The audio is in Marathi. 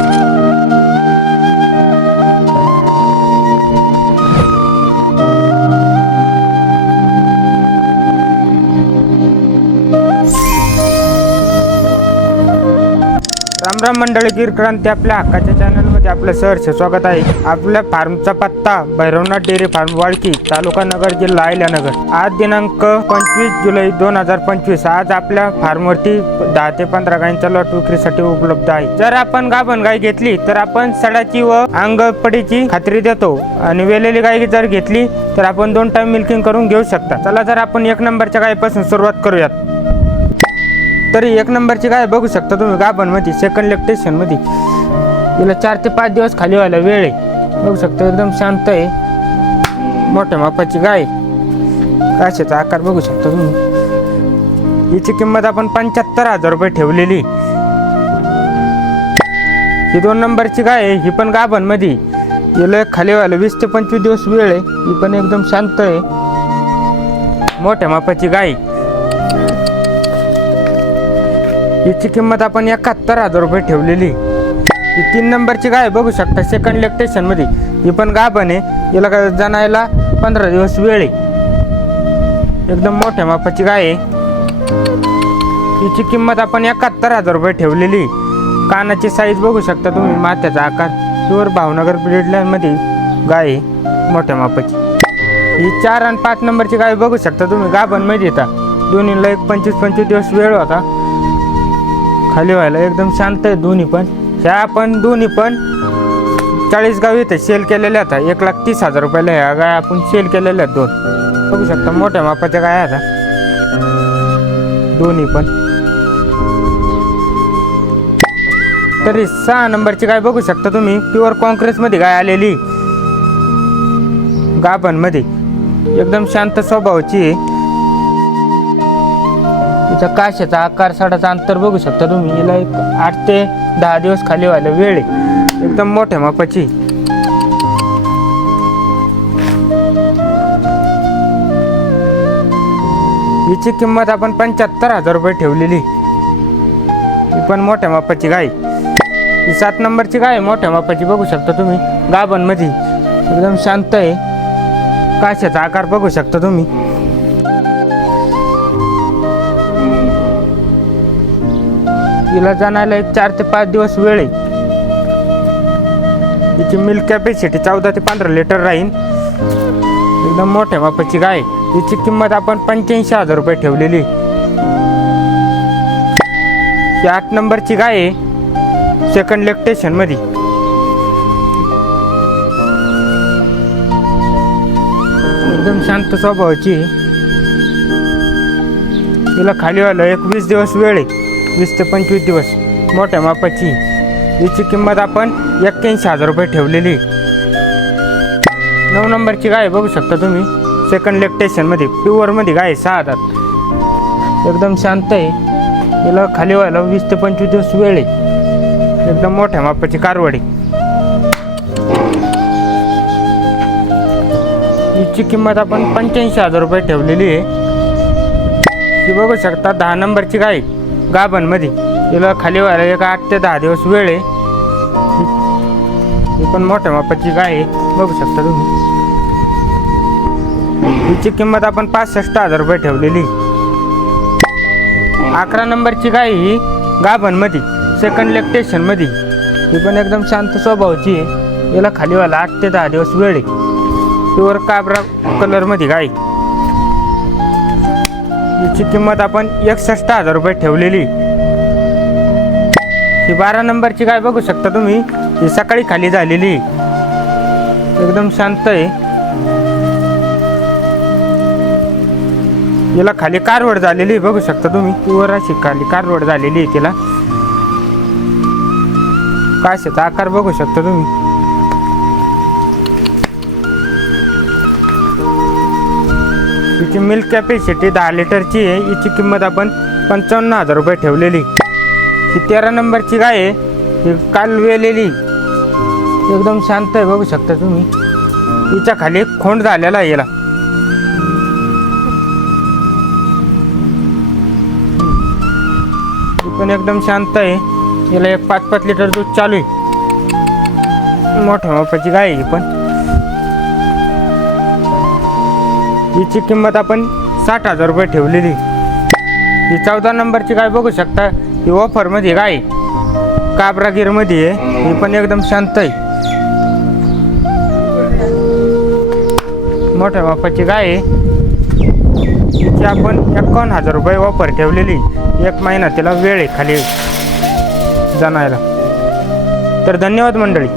Thank you. राम राम मंडळी गिर क्रांती आपल्या हक्काच्या चॅनलमध्ये आपलं सहर्ष स्वागत आहे. आपल्या फार्मचा पत्ता भैरवनाथ डेअरी फार्म वाळकी तालुका नगर जिल्हा आयल्यानगर आज दिनांक पंचवीस जुलै दोन हजार पंचवीस. आज आपल्या फार्मवरती दहा ते पंधरा गायींचा लॉट विक्रीसाठी उपलब्ध आहे. जर आपण गाभण गाय घेतली तर आपण सडाची व अंगपडीची खात्री देतो. आणि वेलेली गाय जर घेतली तर आपण दोन टाइम मिल्किंग करून घेऊ शकता. चला जर आपण एक नंबरच्या गायीपासून सुरुवात करूयात. तरी एक नंबरची गाय बघू शकता तुम्ही गाभणमध्ये सेकंड लेक्टेशनमध्ये तिला चार ते पाच दिवस खाली व्हायला वेळ आहे. बघू शकता एकदम शांत आहे. मोठ्या मापाची गाय काशाचा आकार बघू शकता तुम्ही. हिची किंमत आपण पंच्याहत्तर हजार रुपये ठेवलेली. ही दोन नंबरची गाय आहे ही पण गाभणमध्ये. हिला खाली व्हायला वीस ते पंचवीस दिवस वेळ आहे. ही पण एकदम शांत आहे. मोठ्या मापाची गाय हिची किंमत आपण एकाहत्तर हजार रुपये ठेवलेली. ही तीन नंबरची गाय बघू शकता सेकंड लेक्टेशनमध्ये ही पण गाभण आहे. हिला काय जाणायला पंधरा दिवस वेळ आहे. एकदम मोठ्या मापाची गाय आहे. हिची किंमत आपण एकाहत्तर हजार रुपये ठेवलेली. कानाची साईज बघू शकता तुम्ही माथ्याचा आकार. प्युअर भावनगर ब्रिडलँडमध्ये गाय आहे मोठ्या मापाची. ही चार आणि पाच नंबरची गाय बघू शकता तुम्ही गाभण येता. दोन्हीला एक पंचवीस पंचवीस दिवस वेळ होता. खाली व्हायला एकदम शांत आहे दोन्ही पण. ह्या आपण दोन्ही पण. चाळीस गाव इथे सेल केलेल्या आता. एक लाख तीस हजार रुपयाला ह्या गाय आपण सेल केलेल्या आहेत दोन. बघू शकता मोठ्या मापाच्या गाय आता. दोन्ही पण. तरी सहा नंबरची गाय बघू शकता तुम्ही. प्युअर कॉन्क्रेसमध्ये गाय आलेली. गाभणमध्ये एकदम शांत स्वभावाची. आहे तिचा काशाचा आकार साडाचा अंतर बघू शकता तुम्ही. हिला एक आठ ते दहा दिवस खाली व्हायला वेळ आहे. एकदम मोठ्या मापाची. हिची किंमत आपण पंच्याहत्तर हजार रुपये ठेवलेली. ही पण मोठ्या मापाची गाय. ही सात नंबरची गाय मोठ्या मापाची. बघू शकता तुम्ही गाभणमध्ये एकदम शांत आहे. काशाचा आकार बघू शकता तुम्ही. तिला जाणायला एक चार ते पाच दिवस वेळ आहे. तिची मिल्क कॅपॅसिटी चौदा ते पंधरा लिटर राहील एकदम मोठ्या मापाची गाय तिची किंमत आपण पंच्याऐंशी हजार रुपये ठेवलेली ही आठ नंबरची गाय आहे. सेकंड लेक्टेशनमध्ये एकदम शांत स्वभावाची तिला खाली व्हायला एक वीस दिवस वेळ आहे. वीस ते पंचवीस दिवस. मोठ्या मापाची. याची किंमत आपण एक्क्याऐंशी हजार रुपये ठेवलेली. नऊ नंबरची गाय बघू शकता तुम्ही. सेकंड लेक्टेशनमध्ये प्युअरमध्ये गाय सहा हजार एकदम शांत आहे. हिला खाली व्हायला वीस ते पंचवीस दिवस वेळ आहे. एकदम मोठ्या मापाची कारवडी हिची किंमत आपण पंच्याऐंशी हजार रुपये ठेवलेली आहे. ती बघू शकता दहा नंबरची गाय. गाभणमध्ये. तिला खाली व्हायला एक आठ ते दहा दिवस वेळ आहे. ही पण मोठ्या मापाची गाय आहे. बघू शकता तुम्ही. हिची किंमत आपण पासष्ट हजार रुपये ठेवलेली. अकरा नंबरची गाय ही गाभणमध्ये सेकंड लेक्टेशनमध्ये ही पण एकदम शांत स्वभावाची आहे. याला खाली व्हायला आठ ते दहा दिवस वेळ आहे. प्युअर काबरा कलरमध्ये गाय. याची किंमत आपण एकसष्ट हजार रुपये ठेवलेली. ही बारा नंबरची गाय बघू शकता तुम्ही. ही सकाळी खाली झालेली. एकदम शांत आहे. तिला खाली कारवड झालेली बघू शकता तुम्ही. प्युअर अशी खाली कारवड झालेली आहे तिला. काशाचा आकार बघू शकता तुम्ही. हिची मिल्क कॅपॅसिटी दहा लिटरची आहे. याची किंमत आपण पंचावन्न हजार रुपये ठेवलेली. ही तेरा नंबरची गाय आहे. ही काल वेलेली. एकदम शांत आहे बघू शकता तुम्ही. हिच्या खाली एक खोंड झालेला आहे याला. पण एकदम शांत आहे. याला एक पाच पाच लिटर दूध चालू आहे. मोठ्या मापाची गाय आहे ही पण. हिची किंमत आपण साठ हजार रुपये ठेवलेली. ही चौदा नंबरची गाय बघू शकता ही ऑफरमध्ये गाय आहे. काबरागीरमध्ये आहे. ही पण एकदम शांत आहे. मोठ्या बापाची गाय हिची तिची आपण एकावन्न हजार रुपये ऑफर ठेवलेली. एक महिना तिला वेळ आहे खाली जाणायला. तर धन्यवाद मंडळी.